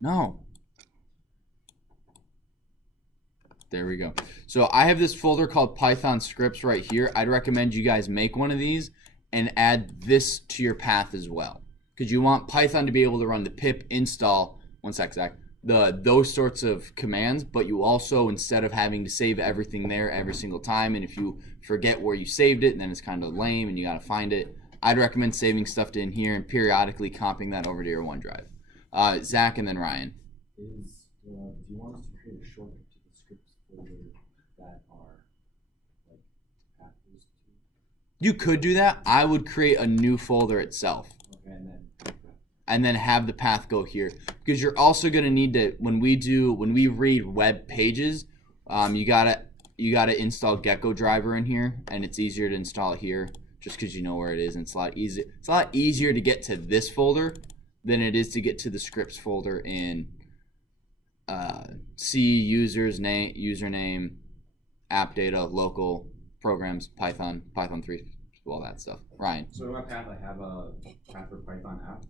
No. There we go. So I have this folder called Python scripts right here. I'd recommend you guys make one of these and add this to your path as well, because you want Python to be able to run the pip install, one sec, Zach, those sorts of commands, but you also, instead of having to save everything there every single time, and if you forget where you saved it, then it's kind of lame and you got to find it, I'd recommend saving stuff in here and periodically comping that over to your OneDrive. Zach and then Ryan. Do you want us to create a shortcut to the scripts folder that are like pathways to? You could do that. I would create a new folder itself. Okay, and then have the path go here, because you're also going to need to, when we read web pages, you gotta install Gecko driver in here, and it's easier to install it here just because you know where it is, and it's a lot easier to get to this folder than it is to get to the scripts folder in C, username, app data, local, programs, Python 3, all that stuff. Ryan. So in my path, I have a path for Python app,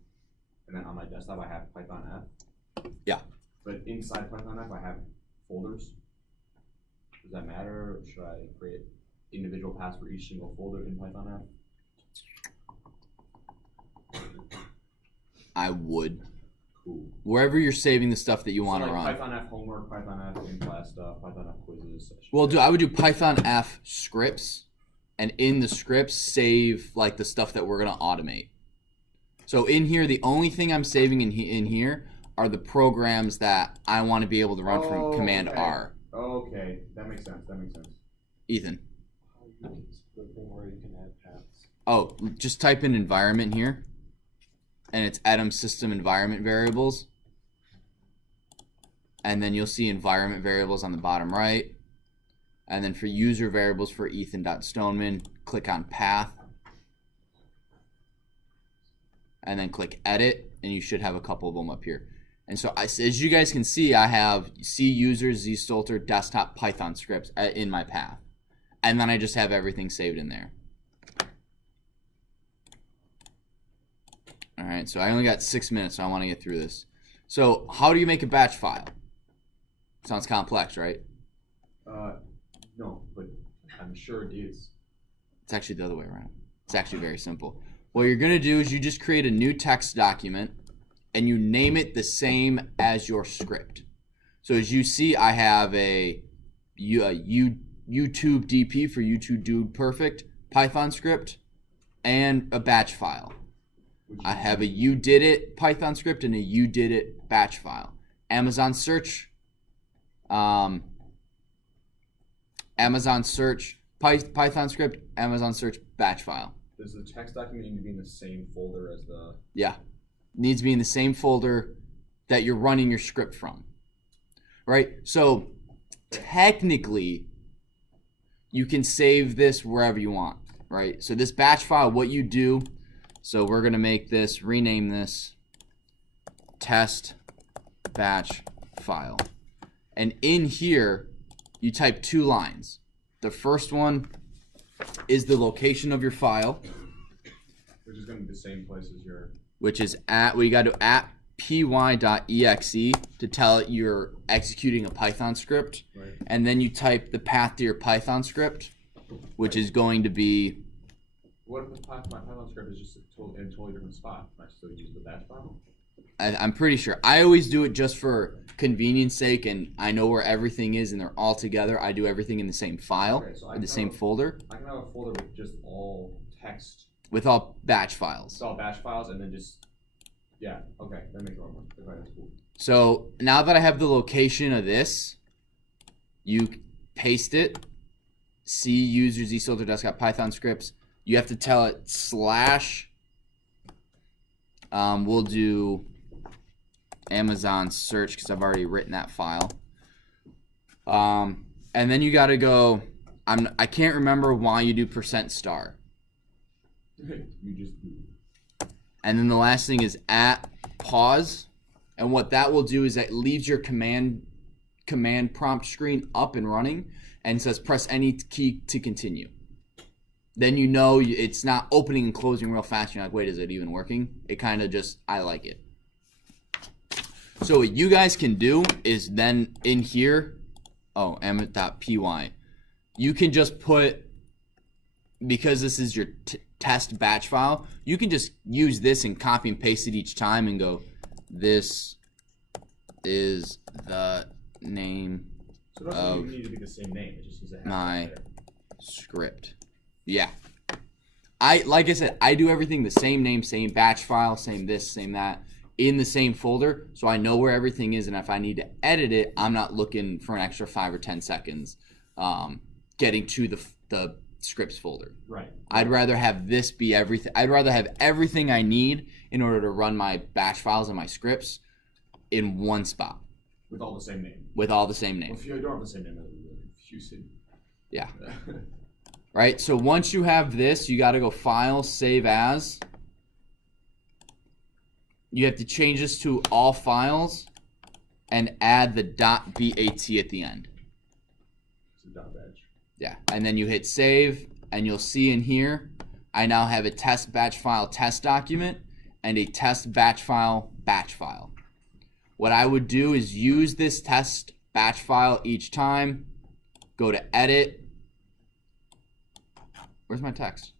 and then on my desktop, I have Python app. Yeah. But inside Python app, I have folders. Does that matter? Or should I create individual paths for each single folder in Python app? I would. Cool. Wherever you're saving the stuff that you want to run. Python app homework, Python app in-class stuff, Python app quizzes. Well, I would do Python F scripts, and in the scripts save like the stuff that we're gonna automate. So in here, the only thing I'm saving in here are the programs that I want to be able to run from Command R. Okay, that makes sense. Ethan. the thing where you can add paths. Oh, just type in environment here, and it's Atom system environment variables, and then you'll see environment variables on the bottom right, and then for user variables for Ethan.Stoneman, click on path, and then click edit, and you should have a couple of them up here. And so as you guys can see, I have C user, ZStolter, desktop, Python scripts in my path. And then I just have everything saved in there. All right, so I only got 6 minutes, so I want to get through this. So how do you make a batch file? Sounds complex, right? No, but I'm sure it is. It's actually the other way around. It's actually very simple. What you're going to do is you just create a new text document, and you name it the same as your script. So as you see, I have a YouTube DP for YouTube Dude Perfect Python script and a batch file. I have a you did it Python script and a you did it batch file. Amazon search, Python script, Amazon search batch file. Does the text document need to be in the same folder as the? Yeah. Needs to be in the same folder that you're running your script from, right? So technically you can save this wherever you want, right? So this batch file, what you do, so we're gonna make this, rename this test batch file, and in here you type 2 lines. The first one is the location of your file, Which is going to be the same place as your. which is we got to at py.exe to tell it you're executing a Python script, Right. and then you type the path to your Python script, which is going to be. What if my Python script is just in a totally different spot? Can I still use the batch file? I'm pretty sure. I always do it just for convenience sake, and I know where everything is, and they're all together. I do everything in the same file, Okay, so in the same folder, I can have a folder with just all text. with all batch files. It's all batch files, and then just. Yeah. Okay, that makes it more. Okay, that's cool. So now that I have the location of this, you paste it. C user ZStolter desktop Python scripts. You have to tell it slash. We'll do Amazon search because I've already written that file. And then you got to go. I can't remember why you do %. You just. And then the last thing is at pause. And what that will do is that leaves your command prompt screen up and running and says press any key to continue. Then you know it's not opening and closing real fast. You're like, wait, is it even working? It kind of just, I like it. So what you guys can do is then in here, emmet.py, you can just put, because this is your test batch file, you can just use this and copy and paste it each time and go, this is the name So it doesn't even need to be the same name. It just needs to have my there. script. Yeah. Like I said, I do everything the same name, same batch file, same this, same that, in the same folder, so I know where everything is, and if I need to edit it, I'm not looking for an extra 5 or 10 seconds getting to the scripts folder. Right. I'd rather have this be everything. I'd rather have everything I need in order to run my batch files and my scripts in one spot. With all the same name. With all the same Well, name. if you don't have the same name, it'll be really confusing. Yeah. Right? So once you have this, you got to go File, Save As. You have to change this to all files and add the .bat at the end. It's a dot badge. Yeah. And then you hit Save, and you'll see in here, I now have a test batch file test document and a test batch file batch file. What I would do is use this test batch file each time, go to Edit. Where's my text?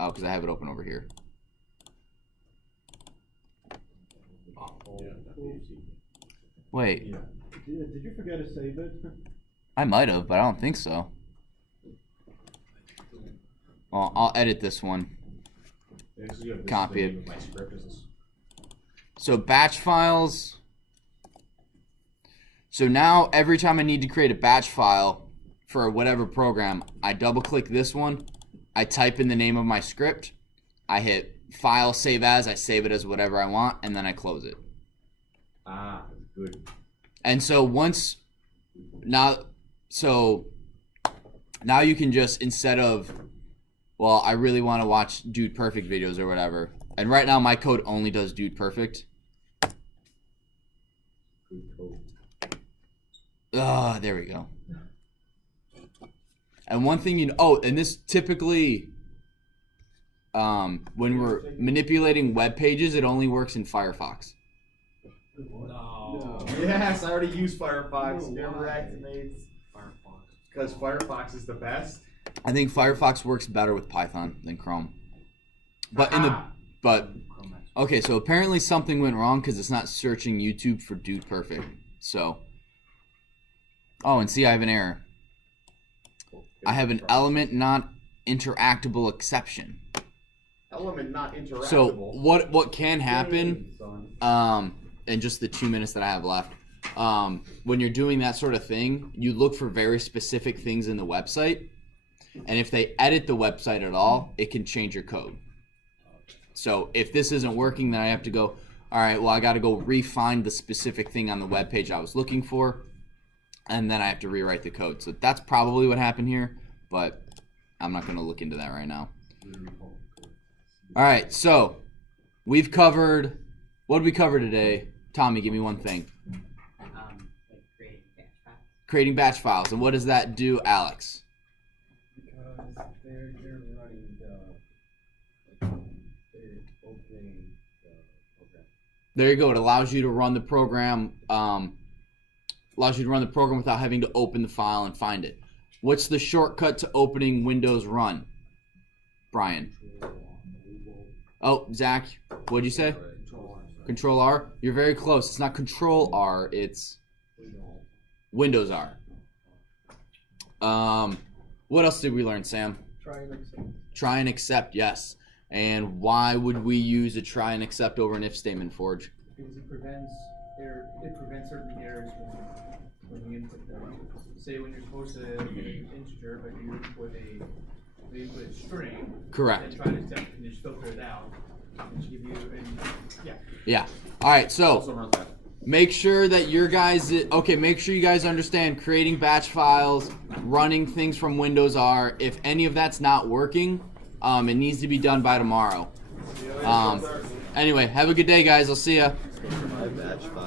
Oh, because I have it open over here. Wait, Yeah. Did you forget to save it? I might have, but I don't think so. Well, I'll edit this one. Yeah, 'cause you have this Copy name it. of my script is this. So batch files. So now every time I need to create a batch file for whatever program, I double click this one, I type in the name of my script, I hit File, Save As, I save it as whatever I want, and then I close it. Ah, good. And so now you can just, instead of, well, I really want to watch Dude Perfect videos or whatever, and right now my code only does Dude Perfect. Good code. There we go. And one thing and this typically, when we're manipulating web pages, it only works in Firefox. No. Yes, I already use Firefox. Never activates Firefox. because Firefox is the best. I think Firefox works better with Python than Chrome. But okay, so apparently something went wrong because it's not searching YouTube for Dude Perfect. So, and see, I have an error. I have an element not interactable exception. Element not interactable. So what can happen, in just the 2 minutes that I have left, when you're doing that sort of thing, you look for very specific things in the website, and if they edit the website at all, it can change your code. So if this isn't working, then I have to go, all right, well, I got to go re-find the specific thing on the web page I was looking for, and then I have to rewrite the code. So that's probably what happened here, but I'm not going to look into that right now. All right, so we've covered, what did we cover today? Tommy, give me one thing. Like creating batch files. Creating batch files. And what does that do, Alex? Because they're running they're opening the program. There you go. It allows you to run the program, without having to open the file and find it. What's the shortcut to opening Windows Run? Brian. Oh, Zach, what'd you say? Control R? You're very close. It's not Control R, it's Windows R. What else did we learn, Sam? Try and accept. Try and accept, yes. And why would we use a try and accept over an if statement, Forge? Because it prevents certain errors when you input them. Say when you're supposed to get an integer, but you input a string. Correct. And try to accept and just filter it out. And give you Yeah. All right, so make sure that you guys understand creating batch files, running things from Windows R. If any of that's not working, it needs to be done by tomorrow. Anyway, have a good day, guys. I'll see ya.